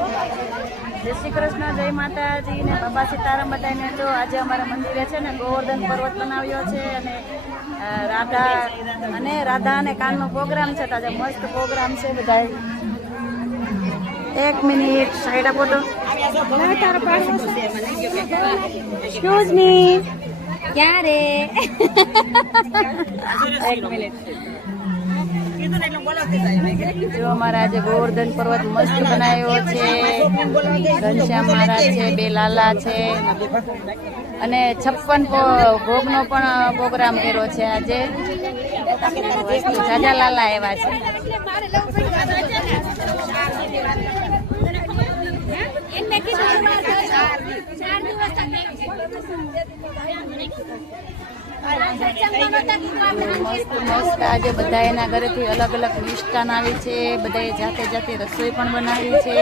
જય શ્રી કૃષ્ણ, જય માતાજી ને બાબા સીતારામ બધાને. જો આજે અમારા મંદિરે છે ને ગોવર્ધન પર્વત બનાવ્યો છે અને રાધા અને કાનનો પ્રોગ્રામ છે. આજે મસ્ત પ્રોગ્રામ છે. બધા 1 મિનિટ સાઈડ આપો તો. એક્સક્યુઝ મી, ક્યાં રે? 1 મિનિટ. જો અમારા આજે ગોવર્ધન પર્વત મસ્ત બનાવ્યો છે. ઘનશ્યામ મહારાજ છે, 2 લાલા છે અને 56 ભોગનો પણ પ્રોગ્રામ કર્યો છે. આજે જાજા લાલા એવા છે. મસ્ત આજે બધા એના ઘરેથી અલગ અલગ મિષ્ટાન આવી છે. બધાએ જાતે જાતે રસોઈ પણ બનાવી છે.